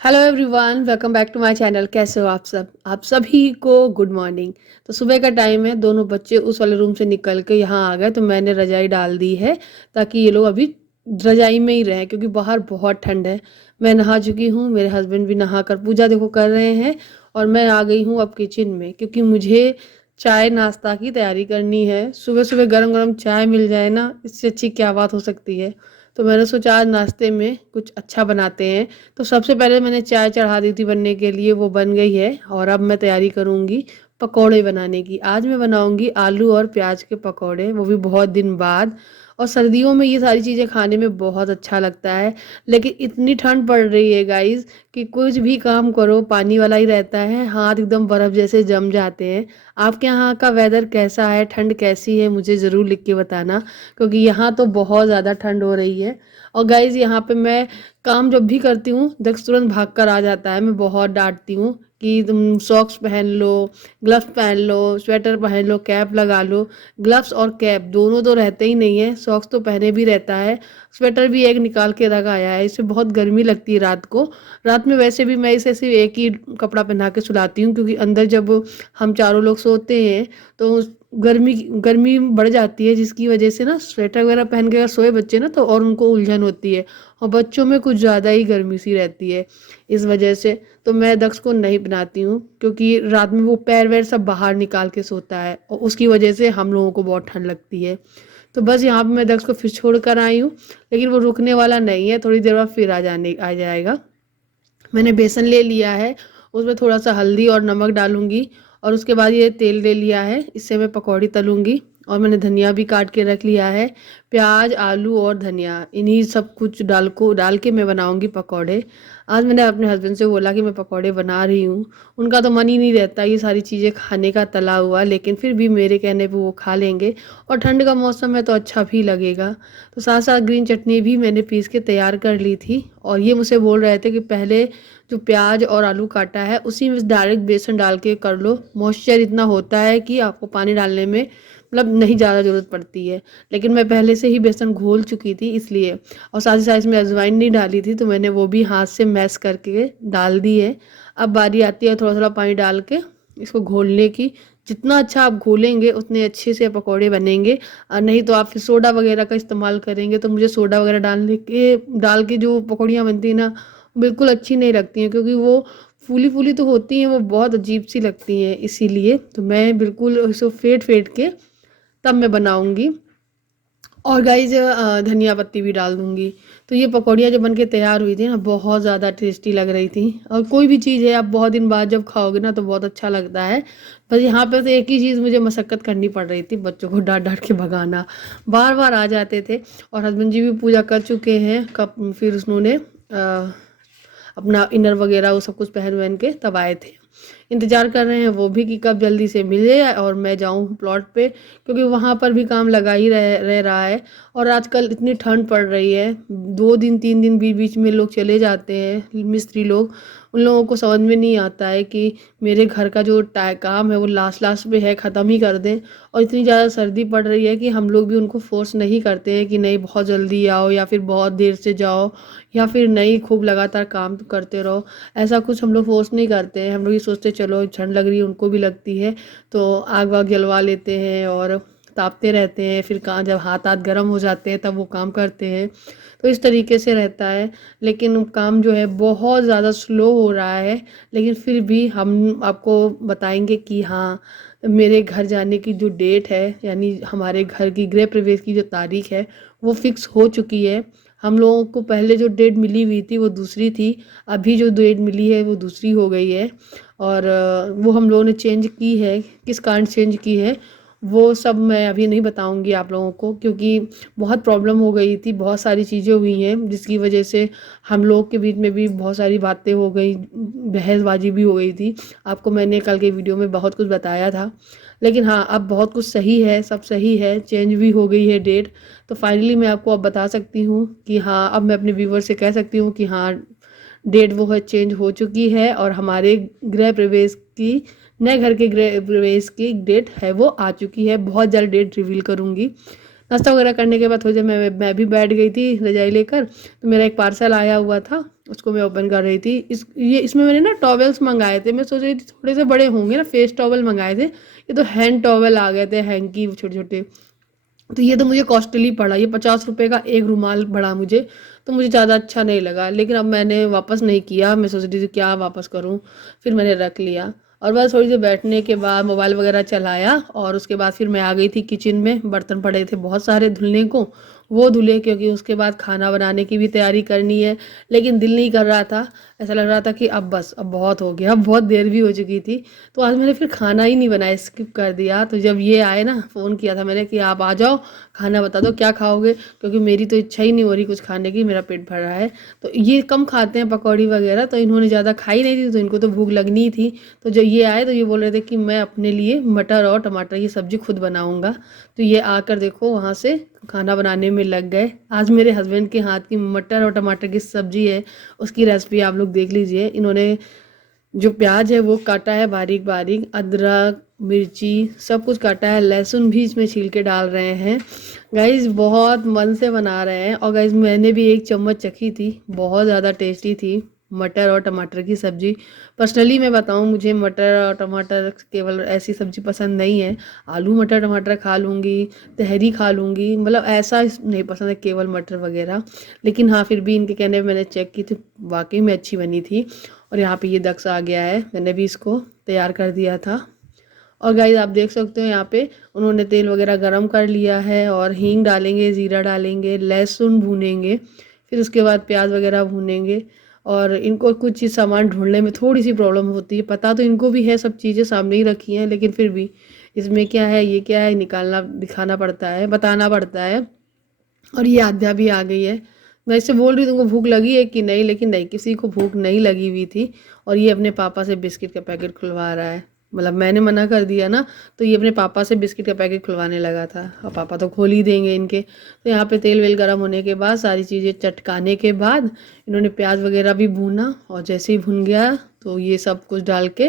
Hello everyone, welcome back to my channel. कैसे हो आप सभी को गुड मॉर्निंग। तो सुबह का टाइम है, दोनों बच्चे उस वाले रूम से निकल के यहाँ आ गए, तो मैंने रजाई डाल दी है ताकि ये लोग अभी रजाई में ही रहें, क्योंकि बाहर बहुत ठंड है। मैं नहा चुकी हूँ, मेरे हस्बैंड भी नहा कर पूजा देखो कर रहे हैं, और मैं आ गई हूँ अब किचन में, क्योंकि मुझे चाय नाश्ता की तैयारी करनी है। सुबह सुबह गरम गरम चाय मिल जाए ना, इससे अच्छी क्या बात हो सकती है। तो मैंने सोचा आज नाश्ते में कुछ अच्छा बनाते हैं। तो सबसे पहले मैंने चाय चढ़ा दी थी बनने के लिए, वो बन गई है, और अब मैं तैयारी करूँगी पकौड़े बनाने की। आज मैं बनाऊँगी आलू और प्याज के पकौड़े, वो भी बहुत दिन बाद। और सर्दियों में ये सारी चीज़ें खाने में बहुत अच्छा लगता है। लेकिन इतनी ठंड पड़ रही है गाइस कि कुछ भी काम करो पानी वाला ही रहता है, हाथ एकदम बर्फ़ जैसे जम जाते हैं। आपके यहाँ का वेदर कैसा है, ठंड कैसी है, मुझे ज़रूर लिख के बताना, क्योंकि यहाँ तो बहुत ज़्यादा ठंड हो रही है। और गाइस यहाँ पे मैं काम जब भी करती हूँ दक्ष तुरंत भाग कर आ जाता है। मैं बहुत डांटती हूँ कि तुम सॉक्स पहन लो, ग्लव्स पहन लो, स्वेटर पहन लो, कैप लगा लो। ग्लव्स और कैप दोनों तो रहते ही नहीं है, सॉक्स तो पहने भी रहता है। स्वेटर भी एक निकाल के रखा आया है, इससे बहुत गर्मी लगती है रात को। रात में वैसे भी मैं इसे सिर्फ एक ही कपड़ा पहना के सुलाती हूँ, क्योंकि अंदर जब हम चारों लोग सोते हैं तो गर्मी गर्मी बढ़ जाती है, जिसकी वजह से ना स्वेटर वगैरह पहन के अगर सोए बच्चे ना तो और उनको उलझन होती है, और बच्चों में कुछ ज़्यादा ही गर्मी सी रहती है। इस वजह से तो मैं दक्ष को नहीं पहनाती हूँ, क्योंकि रात में वो पैर वैर सब बाहर निकाल के सोता है, और उसकी वजह से हम लोगों को बहुत ठंड लगती है। तो बस यहाँ पे मैं दक्ष को फिर छोड़ कर आई हूँ, लेकिन वो रुकने वाला नहीं है, थोड़ी देर बाद फिर आ जाएगा। मैंने बेसन ले लिया है, उसमें थोड़ा सा हल्दी और नमक डालूंगी, और उसके बाद ये तेल ले लिया है, इससे मैं पकौड़ी तलूंगी। और मैंने धनिया भी काट के रख लिया है। प्याज, आलू और धनिया, इन्हीं सब कुछ डाल के मैं बनाऊंगी पकौड़े। आज मैंने अपने हस्बैंड से बोला कि मैं पकौड़े बना रही हूँ। उनका तो मन ही नहीं रहता ये सारी चीज़ें खाने का तला हुआ, लेकिन फिर भी मेरे कहने पे वो खा लेंगे, और ठंड का मौसम है तो अच्छा भी लगेगा। तो साथ साथ ग्रीन चटनी भी मैंने पीस के तैयार कर ली थी, और ये मुझसे बोल रहे थे कि पहले जो प्याज और आलू काटा है उसी में डायरेक्ट बेसन डाल के कर लो, मॉइस्चर इतना होता है कि आपको पानी डालने में मतलब नहीं ज़्यादा ज़रूरत पड़ती है। लेकिन मैं पहले से ही बेसन घोल चुकी थी इसलिए, और साथ ही साथ इसमें अजवाइन नहीं डाली थी, तो मैंने वो भी हाथ से मैश करके डाल दी है। अब बारी आती है थोड़ा थोड़ा पानी डाल के इसको घोलने की। जितना अच्छा आप घोलेंगे उतने अच्छे से पकौड़े बनेंगे। और नहीं तो आप फिर सोडा वगैरह का इस्तेमाल करेंगे, तो मुझे सोडा वगैरह डाल के जो पकौड़ियाँ बनती हैं ना, बिल्कुल अच्छी नहीं लगती हैं, क्योंकि वो फूली फूली तो होती हैं, वो बहुत अजीब सी लगती हैं। इसीलिए तो मैं बिल्कुल उसको फेंट फेंट के तब मैं बनाऊंगी। और गाइज धनिया पत्ती भी डाल दूंगी। तो ये पकौड़ियाँ जो बन के तैयार हुई थी ना, बहुत ज़्यादा टेस्टी लग रही थी। और कोई भी चीज़ है आप बहुत दिन बाद जब खाओगे ना तो बहुत अच्छा लगता है। बस यहाँ पे तो एक ही चीज़ मुझे मशक्क़त करनी पड़ रही थी, बच्चों को डांट डांट के भगाना। बार बार आ जाते थे, और हस्बैंड जी भी पूजा कर चुके हैं कब, फिर उन्होंने अपना इनर वगैरह वो सब कुछ पहन वहन के तब आए थे। इंतज़ार कर रहे हैं वो भी कि कब जल्दी से मिले और मैं जाऊँ प्लॉट पे, क्योंकि वहाँ पर भी काम लगा ही रह रहा है। और आजकल इतनी ठंड पड़ रही है, 2 दिन 3 दिन बीच बीच में लोग चले जाते हैं मिस्त्री लोग। उन लोगों को समझ में नहीं आता है कि मेरे घर का जो काम है वो लास्ट लास्ट पे है, ख़त्म ही कर दें। और इतनी ज़्यादा सर्दी पड़ रही है कि हम लोग भी उनको फोर्स नहीं करते हैं कि नहीं बहुत जल्दी आओ, या फिर बहुत देर से जाओ, या फिर नहीं खूब लगातार काम करते रहो। ऐसा कुछ हम लोग फोर्स नहीं करते हैं। हम लोग ये सोचते हैं चलो ठंड लग रही है, उनको भी लगती है, तो आग वाग जलवा लेते हैं और तापते रहते हैं। फिर कहाँ जब हाथ हाथ गर्म हो जाते हैं तब वो काम करते हैं। तो इस तरीके से रहता है। लेकिन काम जो है बहुत ज़्यादा स्लो हो रहा है, लेकिन फिर भी हम आपको बताएंगे कि हाँ, मेरे घर जाने की जो डेट है, यानी हमारे घर की गृह प्रवेश की जो तारीख है वो फिक्स हो चुकी है। हम लोगों को पहले जो डेट मिली हुई थी वो दूसरी थी, अभी जो डेट मिली है वो दूसरी हो गई है। और वो हम लोगों ने चेंज की है, किस कारण चेंज की है वो सब मैं अभी नहीं बताऊंगी आप लोगों को, क्योंकि बहुत प्रॉब्लम हो गई थी, बहुत सारी चीज़ें हुई हैं जिसकी वजह से हम लोग के बीच में भी बहुत सारी बातें हो गई, बहसबाजी भी हो गई थी। आपको मैंने कल के वीडियो में बहुत कुछ बताया था। लेकिन हाँ, अब बहुत कुछ सही है, सब सही है, चेंज भी हो गई है डेट। तो फाइनली मैं आपको अब बता सकती हूँ कि हाँ, अब मैं अपने व्यूवर से कह सकती हूँ कि हाँ, डेट वो है चेंज हो चुकी है, और हमारे गृह प्रवेश की, नए घर के गृह प्रवेश की डेट है वो आ चुकी है। बहुत जल्द डेट रिवील करूँगी। नाश्ता वगैरह करने के बाद थोड़ी देर मैं भी बैठ गई थी रजाई लेकर, तो मेरा एक पार्सल आया हुआ था, उसको मैं ओपन कर रही थी। इसमें मैंने ना टॉवेल्स मंगाए थे, मैं सोच रही थी थोड़े से बड़े होंगे ना, फेस टॉवल मंगाए थे, ये तो हैंड टॉवल आ गए थे, हैंकी छोटे छोटे। तो ये तो मुझे कॉस्टली पड़ा, ये 50 रुपए का एक रुमाल पड़ा मुझे, तो मुझे ज़्यादा अच्छा नहीं लगा। लेकिन अब मैंने वापस नहीं किया, मैं सोच रही थी क्या वापस करूँ, फिर मैंने रख लिया। और बस थोड़ी देर बैठने के बाद मोबाइल वगैरह चलाया, और उसके बाद फिर मैं आ गई थी किचन में। बर्तन पड़े थे बहुत सारे धुलने को, वो धुले, क्योंकि उसके बाद खाना बनाने की भी तैयारी करनी है। लेकिन दिल नहीं कर रहा था, ऐसा लग रहा था कि अब बस, अब बहुत हो गया, अब बहुत देर भी हो चुकी थी। तो आज मैंने फिर खाना ही नहीं बनाया, स्किप कर दिया। तो जब ये आए ना, फ़ोन किया था मैंने कि आप आ जाओ, खाना बता दो क्या खाओगे, क्योंकि मेरी तो इच्छा ही नहीं हो रही कुछ खाने की, मेरा पेट भर रहा है। तो ये कम खाते हैं पकौड़ी वगैरह, तो इन्होंने ज़्यादा खाई नहीं थी, तो इनको तो भूख लगनी ही थी। तो जब ये आए तो ये बोल रहे थे कि मैं अपने लिए मटर और टमाटर की सब्ज़ी खुद बनाऊँगा। तो ये आकर देखो वहाँ से खाना बनाने में लग गए। आज मेरे हस्बैंड के हाथ की मटर और टमाटर की सब्ज़ी है, उसकी रेसिपी आप लोग देख लीजिए। इन्होंने जो प्याज है वो काटा है बारीक बारीक, अदरक मिर्ची सब कुछ काटा है, लहसुन भी इसमें छील के डाल रहे हैं। गाइज बहुत मन से बना रहे हैं, और गाइज मैंने भी एक चम्मच चखी थी, बहुत ज़्यादा टेस्टी थी मटर और टमाटर की सब्ज़ी। पर्सनली मैं बताऊं, मुझे मटर और टमाटर केवल ऐसी सब्ज़ी पसंद नहीं है, आलू मटर टमाटर खा लूँगी, तहरी खा लूँगी, मतलब ऐसा नहीं पसंद है केवल मटर वगैरह। लेकिन हाँ, फिर भी इनके कहने पे मैंने चेक की थी, वाकई में अच्छी बनी थी। और यहाँ पे ये दक्ष आ गया है, मैंने भी इसको तैयार कर दिया था। और गाइस आप देख सकते हो यहाँ पे उन्होंने तेल वगैरह गरम कर लिया है, और हींग डालेंगे, ज़ीरा डालेंगे, लहसुन भूनेंगे, फिर उसके बाद प्याज वगैरह भूनेंगे। और इनको कुछ चीज़ सामान ढूंढने में थोड़ी सी प्रॉब्लम होती है, पता तो इनको भी है, सब चीज़ें सामने ही रखी हैं, लेकिन फिर भी इसमें क्या है, ये क्या है, निकालना दिखाना पड़ता है, बताना पड़ता है। और ये आध्या भी आ गई है। मैं इससे बोल रही हूँ तुमको भूख लगी है कि नहीं, लेकिन नहीं, किसी को भूख नहीं लगी हुई थी। और ये अपने पापा से बिस्किट का पैकेट खुलवा रहा है, मतलब मैंने मना कर दिया ना, तो ये अपने पापा से बिस्किट का पैकेट खुलवाने लगा था, और पापा तो खोल ही देंगे इनके। तो यहाँ पे तेल वेल गर्म होने के बाद, सारी चीज़ें चटकाने के बाद, इन्होंने प्याज वगैरह भी भूना, और जैसे ही भुन गया तो ये सब कुछ डाल के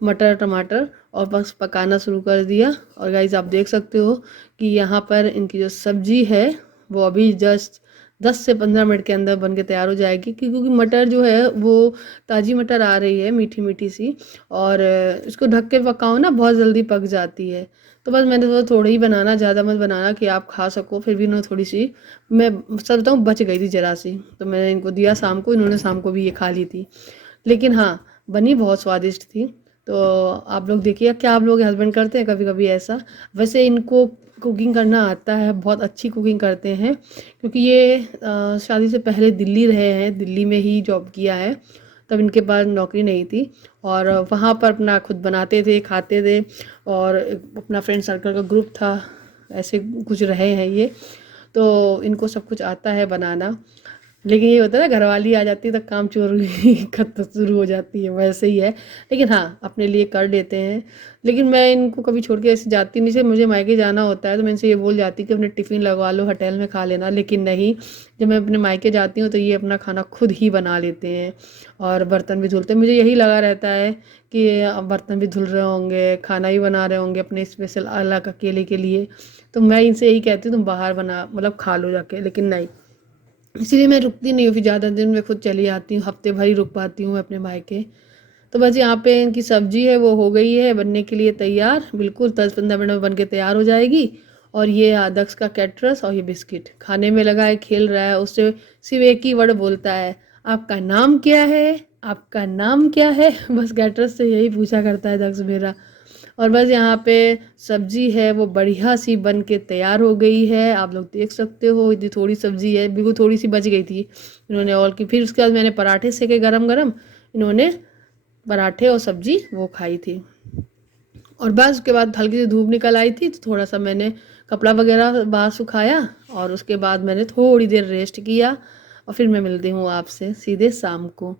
मटर टमाटर और बस पकाना शुरू कर दिया। और गाइज आप देख सकते हो कि यहाँ पर इनकी जो सब्जी है वो अभी जस्ट 10 से 15 मिनट के अंदर बन के तैयार हो जाएगी, क्योंकि मटर जो है वो ताज़ी मटर आ रही है, मीठी मीठी सी, और इसको ढक के पकाओ ना, बहुत जल्दी पक जाती है। तो बस मैंने सोचा थोड़ी ही बनाना, ज़्यादा मत बनाना कि आप खा सको। फिर भी इन्होंने थोड़ी सी, मैं सच बताऊँ, बच गई थी ज़रा सी, तो मैंने इनको दिया शाम को, इन्होंने शाम को भी ये खा ली थी। लेकिन हाँ, बनी बहुत स्वादिष्ट थी। तो आप लोग देखिए, क्या आप लोग हस्बैंड करते हैं कभी कभी ऐसा? वैसे इनको कुकिंग करना आता है, बहुत अच्छी कुकिंग करते हैं, क्योंकि ये शादी से पहले दिल्ली रहे हैं, दिल्ली में ही जॉब किया है, तब इनके पास नौकरी नहीं थी, और वहाँ पर अपना खुद बनाते थे, खाते थे, और अपना फ्रेंड सर्कल का ग्रुप था, ऐसे कुछ रहे हैं ये। तो इनको सब कुछ आता है बनाना। लेकिन ये होता है ना, घरवाली आ जाती है तो काम चोरी खत्म शुरू हो जाती है, वैसे ही है। लेकिन हाँ, अपने लिए कर लेते हैं। लेकिन मैं इनको कभी छोड़ के ऐसे जाती नहीं, से मुझे मायके जाना होता है तो मैं इनसे ये बोल जाती कि अपने टिफ़िन लगवा लो, होटल में खा लेना, लेकिन नहीं, जब मैं अपने मायके जाती हूँ तो ये अपना खाना खुद ही बना लेते हैं, और बर्तन भी धुलते हैं। मुझे यही लगा रहता है कि बर्तन भी धुल रहे होंगे, खाना ही बना रहे होंगे अपने स्पेशल अलग अकेले के लिए। तो मैं इनसे यही कहती हूँ तुम बाहर बना, मतलब खा लो जाके, लेकिन नहीं, इसीलिए मैं रुकती नहीं हूँ, फिर ज़्यादा दिन मैं खुद चली आती हूँ, हफ्ते भर ही रुक पाती हूँ मैं अपने मायके। तो बस यहाँ पे इनकी सब्जी है वो हो गई है बनने के लिए तैयार, बिल्कुल 10-15 मिनट में बन के तैयार हो जाएगी। और ये आदक्ष का कैटरस, और ये बिस्किट खाने में लगा है, खेल रहा है, उससे सिर्फ एक ही वर्ड बोलता है, आपका नाम क्या है, आपका नाम क्या है। बस कैटरस से यही पूछा करता है दक्ष मेरा। और बस यहाँ पे सब्जी है वो बढ़िया सी बन के तैयार हो गई है, आप लोग देख सकते हो, इतनी थोड़ी सब्जी है, बिल्कुल थोड़ी सी बच गई थी इन्होंने और की। फिर उसके बाद मैंने पराठे सेके गरम गरम, इन्होंने पराठे और सब्जी वो खाई थी। और बस उसके बाद हल्की सी धूप निकल आई थी, तो थोड़ा सा मैंने कपड़ा वगैरह बाहर सुखाया, और उसके बाद मैंने थोड़ी देर रेस्ट किया, और फिर मैं मिलती हूँ आपसे सीधे शाम को।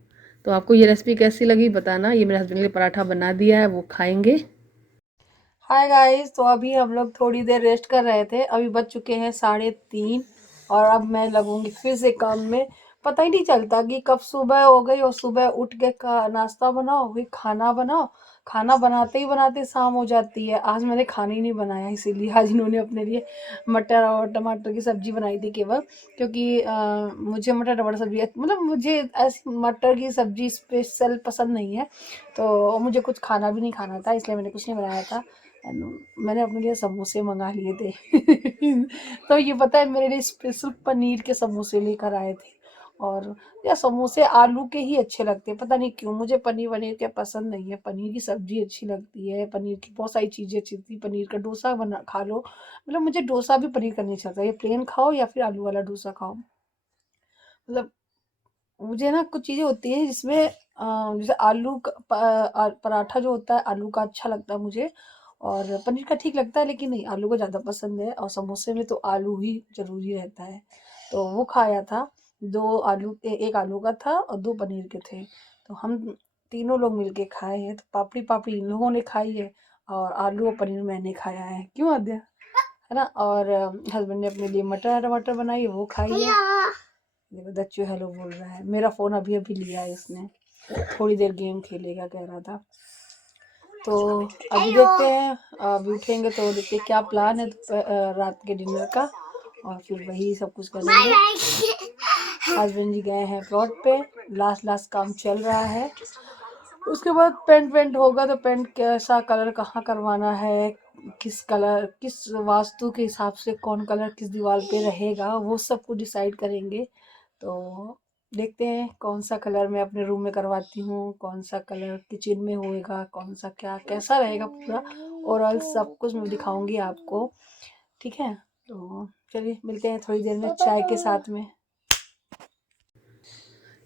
तो आपको ये रेसिपी कैसी लगी बताना। ये मेरे हस्बैंड के लिए पराठा बना दिया है, वो खाएंगे। हाय गाइस, तो अभी हम लोग थोड़ी देर रेस्ट कर रहे थे, अभी बज चुके हैं 3:30, और अब मैं लगूंगी फिर से काम में। पता ही नहीं चलता कि कब सुबह हो गई और सुबह उठ के नाश्ता बनाओ, फिर खाना बनाओ, खाना बनाते ही बनाते शाम हो जाती है। आज मैंने खाना ही नहीं बनाया, इसीलिए आज इन्होंने अपने लिए मटर और टमाटर की सब्जी बनाई थी केवल, क्योंकि मुझे मटर टमाटर सब्जी मतलब मुझे ऐसी मटर की सब्जी स्पेशल पसंद नहीं है, तो मुझे कुछ खाना भी नहीं खाना था, इसलिए मैंने कुछ नहीं बनाया था। मैंने अपने लिए समोसे मंगा लिए थे तो ये पता है मेरे लिए स्पेशल पनीर के समोसे लेकर आए थे। और या समोसे आलू के ही अच्छे लगते हैं, पता नहीं क्यों मुझे पनीर वनीर के पसंद नहीं है। पनीर की सब्जी अच्छी लगती है, पनीर की बहुत सारी चीज़ें अच्छी लगती है, पनीर का डोसा बना खा लो, मतलब मुझे डोसा भी पनीर का नहीं अच्छा लगता, ये प्लेन खाओ या फिर आलू वाला डोसा खाओ। मतलब मुझे ना कुछ चीज़ें होती हैं जिसमें जैसे आलू का पराठा जो होता है आलू का अच्छा लगता है मुझे, और पनीर का ठीक लगता है, लेकिन नहीं आलू का ज़्यादा पसंद है, और समोसे में तो आलू ही ज़रूरी रहता है। तो वो खाया था, 2 आलू 1 आलू का था और 2 पनीर के थे। तो हम तीनों लोग मिलके खाए हैं, तो पापड़ी-पापड़ी इन लोगों ने खाई है और आलू और पनीर मैंने खाया है। क्यों आद्या? है ना? और हस्बैंड ने अपने लिए मटर टमाटर बनाई है, वो खाई है। देखो दच्चू हेलो बोल रहा है, मेरा फ़ोन अभी अभी लिया है इसने, थोड़ी देर गेम खेलेगा कह रहा था। तो अभी देखते हैं, अभी उठेंगे तो देखते हैं क्या प्लान है रात के डिनर का, और फिर वही सब कुछ करेंगे। हस्बैंड जी गए हैं प्लॉट पे, लास्ट लास्ट काम चल रहा है। उसके बाद पेंट वेंट होगा, तो पेंट कैसा कलर कहाँ करवाना है, किस कलर किस वास्तु के हिसाब से कौन कलर किस दीवार पे रहेगा, वो सब कुछ डिसाइड करेंगे। तो देखते हैं कौन सा कलर मैं अपने रूम में करवाती हूँ, कौन सा कलर किचन में होएगा, कौन सा क्या कैसा रहेगा पूरा ओवरऑल सब कुछ मैं दिखाऊंगी आपको। ठीक है, तो चलिए मिलते हैं थोड़ी देर में चाय के साथ में।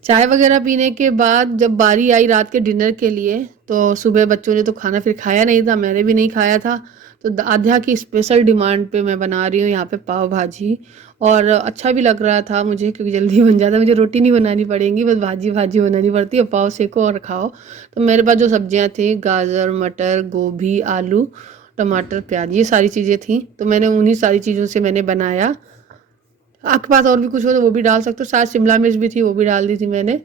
चाय वगैरह पीने के बाद जब बारी आई रात के डिनर के लिए, तो सुबह बच्चों ने तो खाना फिर खाया नहीं था, मैंने भी नहीं खाया था, तो आध्या की स्पेशल डिमांड पे मैं बना रही हूँ यहाँ पे पाव भाजी। और अच्छा भी लग रहा था मुझे, क्योंकि जल्दी बन जाता है, मुझे रोटी नहीं बनानी पड़ेगी, बस भाजी भाजी बनानी पड़ती है, पाव सेको और खाओ। तो मेरे पास जो सब्जियाँ थी गाजर मटर गोभी आलू टमाटर प्याज ये सारी चीज़ें थी, तो मैंने उन्हीं सारी चीज़ों से मैंने बनाया। आपके पास और भी कुछ हो तो वो भी डाल सकते हो, शायद शिमला मिर्च भी थी वो भी डाल दी थी मैंने।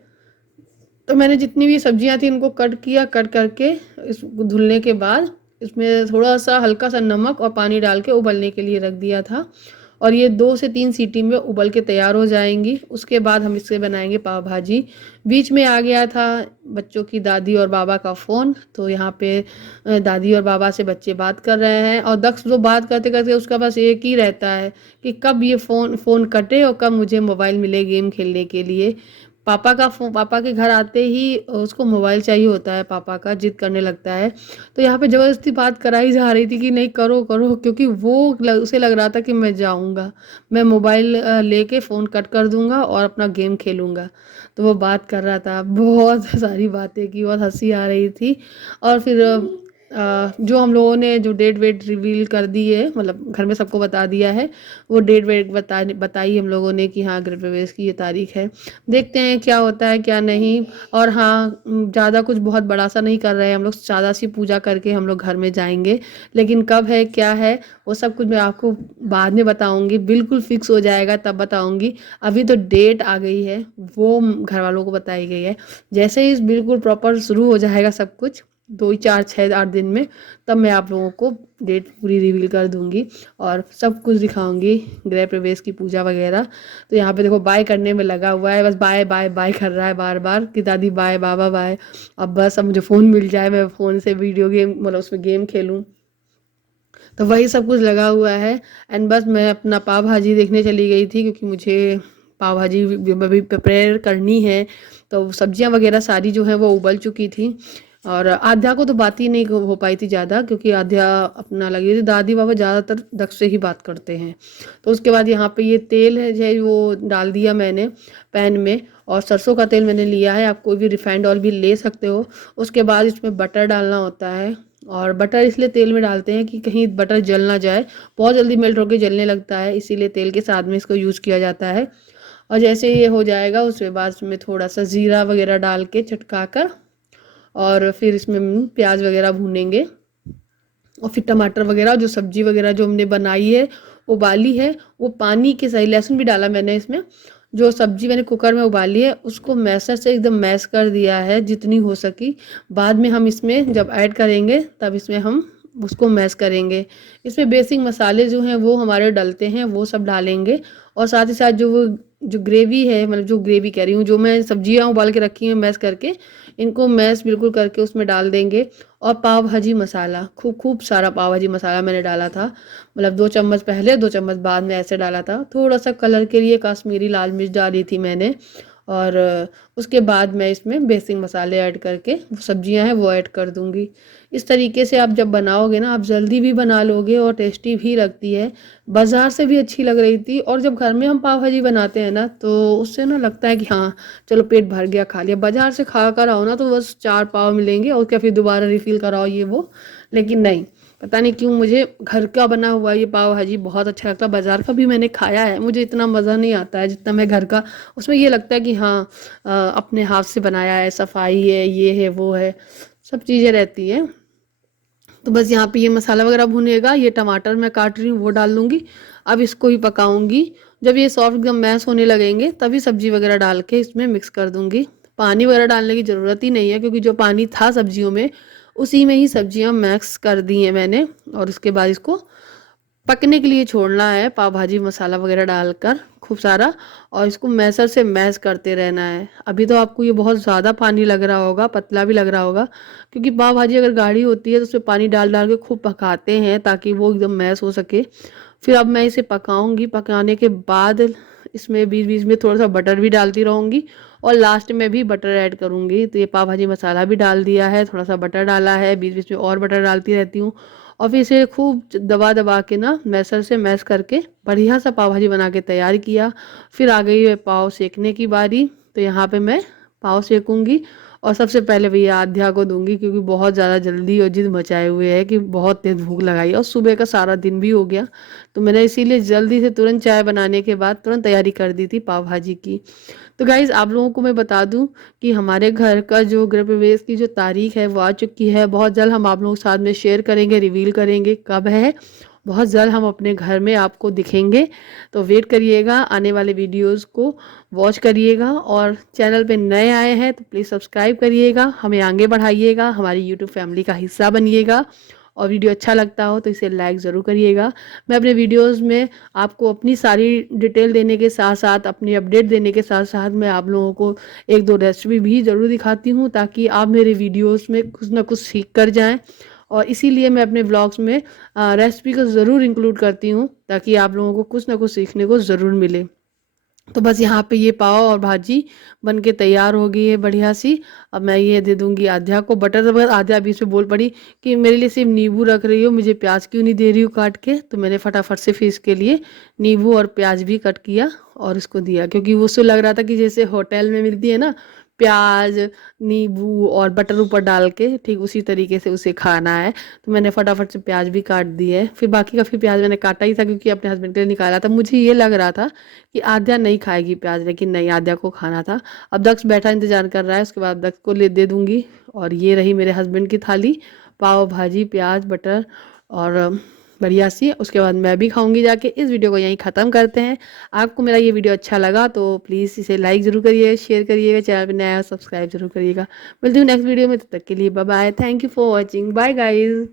तो मैंने जितनी भी सब्जियां थी इनको कट किया, कट करके इसको धुलने के बाद इसमें थोड़ा सा हल्का सा नमक और पानी डाल के उबलने के लिए रख दिया था, और ये 2 से 3 सीटी में उबल के तैयार हो जाएंगी। उसके बाद हम इससे बनाएंगे पाव भाजी। बीच में आ गया था बच्चों की दादी और बाबा का फ़ोन, तो यहाँ पे दादी और बाबा से बच्चे बात कर रहे हैं, और दक्ष तो बात करते करते उसका बस एक ही रहता है कि कब ये फ़ोन कटे और कब मुझे मोबाइल मिले गेम खेलने के लिए। पापा के घर आते ही उसको मोबाइल चाहिए होता है, पापा का जिद करने लगता है। तो यहाँ पे ज़बरदस्ती बात कराई जा रही थी कि नहीं करो करो, क्योंकि उसे लग रहा था कि मैं जाऊँगा, मैं मोबाइल लेके फ़ोन कट कर दूँगा और अपना गेम खेलूँगा। तो वो बात कर रहा था, बहुत सारी बातें की, बहुत हँसी आ रही थी। और फिर जो हम लोगों ने जो डेट वेट रिवील कर दी है, मतलब घर में सबको बता दिया है, वो डेट वेट बताई हम लोगों ने कि हाँ गृह प्रवेश की ये तारीख है। देखते हैं क्या होता है क्या नहीं। और हाँ ज़्यादा कुछ बहुत बड़ा सा नहीं कर रहे हैं हम लोग, सादा सी पूजा करके हम लोग घर में जाएंगे, लेकिन कब है क्या है वो सब कुछ मैं आपको बाद में बताऊंगी, बिल्कुल फिक्स हो जाएगा तब बताऊंगी। अभी तो डेट आ गई है, वो घर वालों को बताई गई है, जैसे ही बिल्कुल प्रॉपर शुरू हो जाएगा सब कुछ 2 4 6 8 दिन में, तब मैं आप लोगों को डेट पूरी रिवील कर दूंगी और सब कुछ दिखाऊंगी, गृह प्रवेश की पूजा वगैरह। तो यहाँ पे देखो बाय करने में लगा हुआ है, बस बाय बाय बाय कर रहा है बार बार कि दादी बाय बाबा बाय। अब बस अब मुझे फ़ोन मिल जाए, मैं फ़ोन से वीडियो गेम मतलब उसमें गेम खेलूँ, तो वही सब कुछ लगा हुआ है। एंड बस मैं अपना पाव भाजी देखने चली गई थी, क्योंकि मुझे पाव भाजी अभी प्रिपेयर करनी है। तो सब्जियां वगैरह सारी जो है वो उबल चुकी थी, और आध्या को तो बात ही नहीं हो पाई थी ज़्यादा, क्योंकि आध्या अपना लगी थी, दादी बाबा ज़्यादातर दक्ष से ही बात करते हैं। तो उसके बाद यहाँ पे ये तेल है जो वो डाल दिया मैंने पैन में, और सरसों का तेल मैंने लिया है, आप कोई भी रिफाइंड ऑयल भी ले सकते हो। उसके बाद इसमें बटर डालना होता है, और बटर इसलिए तेल में डालते हैं कि कहीं बटर जल ना जाए, बहुत जल्दी मेल्ट होकर जलने लगता है, इसीलिए तेल के साथ में इसको यूज़ किया जाता है। और जैसे ये हो जाएगा उसके बाद इसमें थोड़ा सा ज़ीरा वगैरह डाल के चटका कर, और फिर इसमें प्याज वगैरह भूनेंगे, और फिर टमाटर वगैरह जो सब्जी वगैरह जो हमने बनाई है उबाली है वो पानी के सही, लहसुन भी डाला मैंने इसमें, जो सब्जी मैंने कुकर में उबाली है उसको मैशर से एकदम मैश कर दिया है जितनी हो सकी। बाद में हम इसमें जब ऐड करेंगे तब इसमें हम उसको मैश करेंगे। इसमें बेसिक मसाले जो हैं वो हमारे डलते हैं, वो सब डालेंगे। और साथ ही साथ जो ग्रेवी है, मतलब जो ग्रेवी कह रही हूँ, जो मैं सब्जियाँ उबाल के रखी हैं मैश करके, इनको मैश बिल्कुल करके उसमें डाल देंगे। और पाव भाजी मसाला, खूब खूब सारा पाव भाजी मसाला मैंने डाला था, मतलब 2 चम्मच पहले 2 चम्मच बाद में ऐसे डाला था। थोड़ा सा कलर के लिए कश्मीरी लाल मिर्च डाली थी मैंने। और उसके बाद मैं इसमें बेसिक मसाले ऐड करके वो सब्जियां हैं वो ऐड कर दूंगी। इस तरीके से आप जब बनाओगे ना, आप जल्दी भी बना लोगे और टेस्टी भी लगती है। बाज़ार से भी अच्छी लग रही थी, और जब घर में हम पाव भाजी बनाते हैं ना तो उससे ना लगता है कि हाँ चलो पेट भर गया, खा लिया। बाज़ार से खा कर आओ ना तो बस 4 पाव मिलेंगे और क्या फिर दोबारा रिफ़िल कराओ ये वो। लेकिन नहीं, पता नहीं क्यों मुझे घर का बना हुआ ये पाव भाजी बहुत अच्छा लगता है। बाज़ार का भी मैंने खाया है, मुझे इतना मज़ा नहीं आता है जितना मैं घर का। उसमें ये लगता है कि हाँ अपने हाथ से बनाया है, सफाई है, ये है वो है, सब चीज़ें रहती हैं। तो बस यहाँ पे ये मसाला वगैरह भुनेगा, ये टमाटर मैं काट रही हूँ वो डाल दूँगी। अब इसको ही पकाऊंगी। जब ये सॉफ्ट एकदम मैश होने लगेंगे तभी सब्जी वगैरह डाल के इसमें मिक्स कर दूँगी। पानी वगैरह डालने की ज़रूरत ही नहीं है, क्योंकि जो पानी था सब्जियों में उसी में ही सब्जियां मिक्स कर दी हैं मैंने। और उसके बाद इसको पकने के लिए छोड़ना है, पाव भाजी मसाला वगैरह डालकर खूब सारा। और इसको मैसर से मैश करते रहना है। अभी तो आपको ये बहुत ज़्यादा पानी लग रहा होगा, पतला भी लग रहा होगा, क्योंकि पाव भाजी अगर गाढ़ी होती है तो उसमें पानी डाल डाल के खूब पकाते हैं ताकि वो एकदम मैश हो सके। फिर अब मैं इसे पकाऊंगी। पकाने के बाद इसमें बीच बीच में थोड़ा सा बटर भी डालती रहूँगी, और लास्ट में भी बटर ऐड करूँगी। तो ये पाव भाजी मसाला भी डाल दिया है, थोड़ा सा बटर डाला है, बीच बीच में और बटर डालती रहती हूँ। और फिर इसे खूब दबा दबा के ना मैसर से मैश करके बढ़िया सा पाव भाजी बना के तैयार किया। फिर आ गई है पाव सेकने की बारी। तो यहाँ पे मैं पाव सेकूंगी, और सबसे पहले भैया आध्या को दूंगी, क्योंकि बहुत ज़्यादा जल्दी और जिद मचाए हुए है कि बहुत तेज़ भूख लगाई, और सुबह का सारा दिन भी हो गया। तो मैंने इसीलिए जल्दी से तुरंत चाय बनाने के बाद तुरंत तैयारी कर दी थी पाव भाजी की। तो गाइज़ आप लोगों को मैं बता दूं कि हमारे घर का जो गृह प्रवेश की जो तारीख है वो आ चुकी है। बहुत जल्द हम आप लोगों के साथ में शेयर करेंगे, रिवील करेंगे कब है। बहुत जल्द हम अपने घर में आपको दिखेंगे। तो वेट करिएगा, आने वाले वीडियोस को वॉच करिएगा। और चैनल पे नए आए हैं तो प्लीज़ सब्सक्राइब करिएगा, हमें आगे बढ़ाइएगा, हमारी यूट्यूब फैमिली का हिस्सा बनिएगा। और वीडियो अच्छा लगता हो तो इसे लाइक ज़रूर करिएगा। मैं अपने वीडियोस में आपको अपनी सारी डिटेल देने के साथ साथ, अपनी अपडेट देने के साथ साथ, मैं आप लोगों को एक दो रेसिपी भी ज़रूर दिखाती हूँ, ताकि आप मेरे वीडियोस में कुछ ना कुछ सीख कर जाएं। और इसीलिए मैं अपने ब्लॉग्स में रेसिपी को ज़रूर इंक्लूड करती हूँ, ताकि आप लोगों को कुछ ना कुछ सीखने को ज़रूर मिले। तो बस यहाँ पे ये पाव और भाजी बन के तैयार हो गई है बढ़िया सी। अब मैं ये दे दूंगी आध्या को बटर। बगर आध्या बीच में बोल पड़ी कि मेरे लिए सिर्फ नींबू रख रही हो, मुझे प्याज क्यों नहीं दे रही हो काट के। तो मैंने फटाफट से फिर इसके लिए नींबू और प्याज भी कट किया और इसको दिया, क्योंकि वो उससे लग रहा था कि जैसे होटल में मिलती है ना, प्याज नींबू और बटर ऊपर डाल के, ठीक उसी तरीके से उसे खाना है। तो मैंने फटाफट से प्याज भी काट दी है। फिर बाकी का फिर प्याज मैंने काटा ही था, क्योंकि अपने हस्बैंड के लिए निकाला था। मुझे ये लग रहा था कि आद्या नहीं खाएगी प्याज, लेकिन नहीं, आद्या को खाना था। अब दक्ष बैठा इंतजार कर रहा है, उसके बाद दक्ष को ले दे दूंगी। और ये रही मेरे हस्बैंड की थाली, पाव भाजी प्याज बटर और बढ़िया सी। उसके बाद मैं भी खाऊंगी जाके। इस वीडियो को यहीं ख़त्म करते हैं। आपको मेरा ये वीडियो अच्छा लगा तो प्लीज़ इसे लाइक ज़रूर करिएगा, शेयर करिएगा, चैनल पर नया सब्सक्राइब जरूर करिएगा। मिलती हूँ नेक्स्ट वीडियो में, तब तक के लिए bye bye. Thank you for watching, bye guys.